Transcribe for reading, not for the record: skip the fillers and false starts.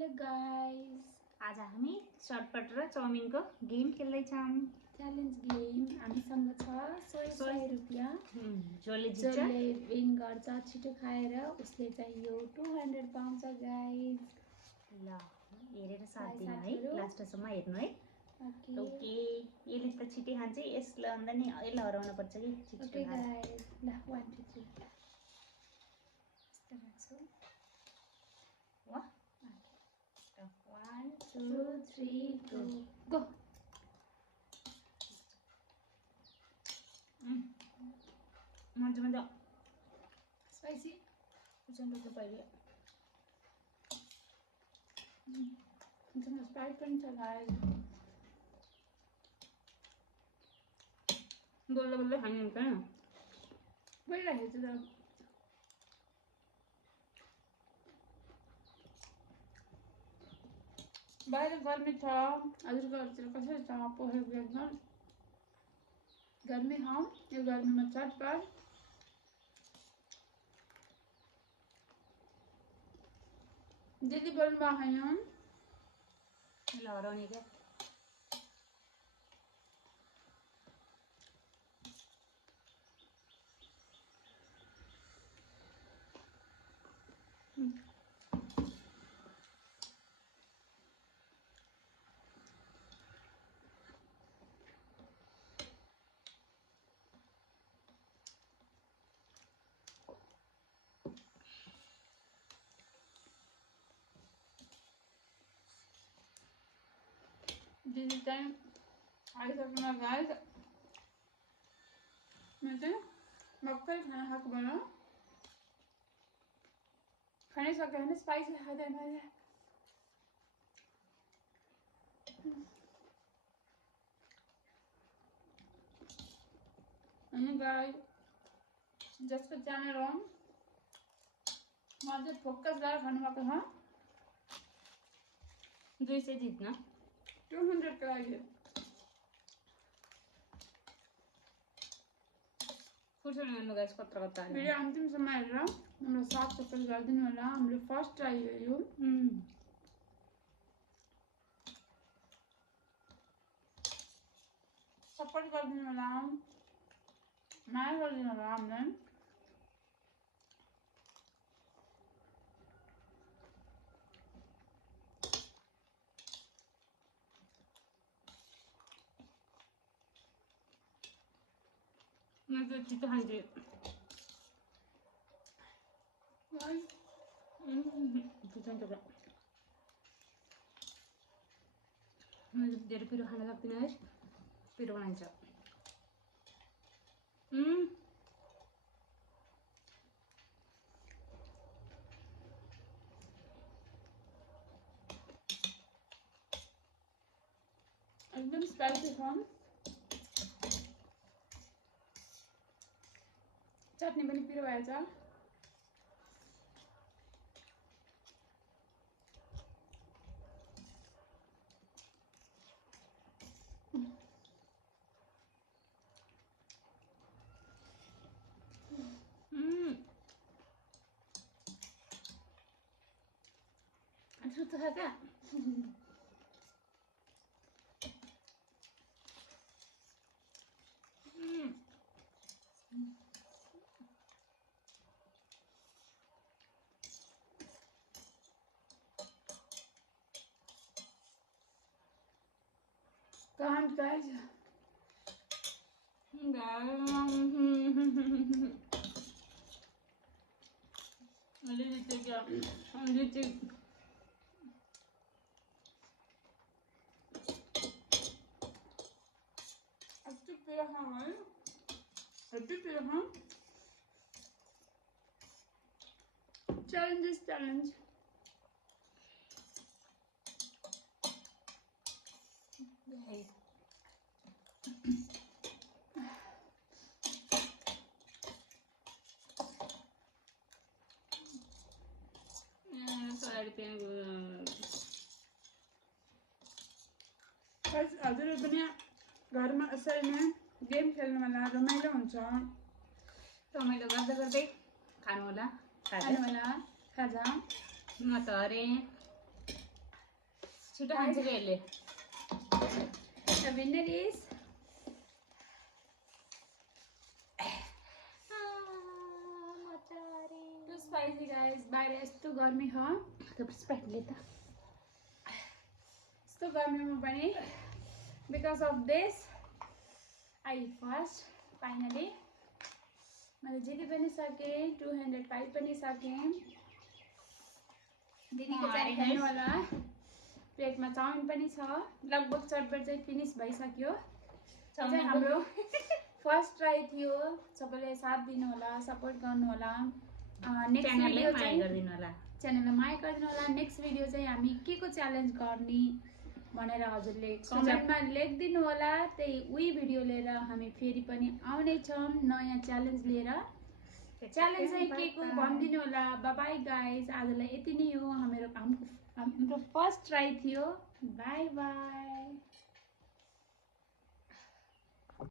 Hello guys, आज हामी चटपट र चाउमिनको गेम खेल्दैछौँ। च्यालेन्ज गेम हामीसँग छ 100 रुपियाँ। जसले विन गर्छ छिटो खाएर उसले चाहिँ यो 200 पाउँछ गाइस। ल हेरेर साथ दिनु है, लास्टसम्म हेर्नु है। ओके यसले त छिटै खान्छ, यसलाई भन्दा नि यसलाई हराउनु पर्छ कि छिटो गाइस। ल 1 2 3 यस्तो राख्छु। वाह 1 2 3 2 गो। मजा स्पाइसी कुचन पहिले स्प्राइट पनि छ गाइस। बल्ल बल्ल खानु हुन्छ नि भइरहेको छ त। बाहिर गर्मी छ, हजुरको घरतिर कसरी छ? पोखेको एकदम गर्मी हम यो गर्मीमा चटपट दिदी बोल्नु भएको छैन। यसलाई हराउने क्या। दिदी चाहिँ आइसक्नु गाइस। म चाहिँ भर्खरै खाना खाएको बेला खानै सकेँ होइन, स्पाइसी खाँदैन मैले। अनि गाइस जसको च्यानल हो म चाहिँ फोकस गरेर खानुभएको छ 200 जित्न 200 को लागि। खुर्सानी हेर्नु गाइस कत्रा कत्रा भिडियो अन्तिमसम्म हेरेर हाम्रो साथ सपोर्ट गरिदिनु होला। हाम्रो फर्स्ट ट्राई हो यो। सपोर्ट गरिदिनु होला, माया गरिदिनु होला हामीलाई। मैं तो छिटो खान्छु। मैले धेरै पिरो खान सक्दिनँ है, पिरो बनाइन्छ। एकदम स्पाइसी छ। चटनी पनि पिरो भएछ। छुट्टो छ क्या। Can't guys. Challenge is challenge. हजुर पनि घरमा यसरी नै गेम खेल्नु होला, रमाइलो हुन्छ। रमाइलो गर्दै गर्दै खानु होला, खाजा। म त अरे छिटो खान्छ कि यसले The winner is too spicy guys. बाहिर यस्तो गर्मी छ त्यो स्प्राइटले त यस्तो गर्मीमा पनि because of this I first finally मैले जिति पनि सकेँ 205 पनि सकेँ दिदीको चाहिँ हेर्नु होला प्लेटमा चाउमिन पनि छ लगभग चटपट चाहिँ फिनिस भइसक्यो चाहिँ हाम्रो फर्स्ट ट्राई थियो सबैले साथ दिनु होला सपोर्ट गर्नु होला नेक्स्ट भिडियो चाहिँ गरिदिनु होला च्यानललाई माया गरिदिनु होला नेक्स्ट भिडियो चाहिँ हामी के को च्यालेन्ज गर्ने भनेर हजुरले कमेन्टमा लेखिदिनु होला त्यही उही भिडियो लिएर हामी फेरि पनि आउने छौँ नयाँ च्यालेन्ज लिएर च्यालेन्ज चाहिँ के को भनिदिनु होला बाइ बाइ गाइस आजलाई यति नै हो हाम्रो फर्स्ट ट्राई थियो बाइ बाइ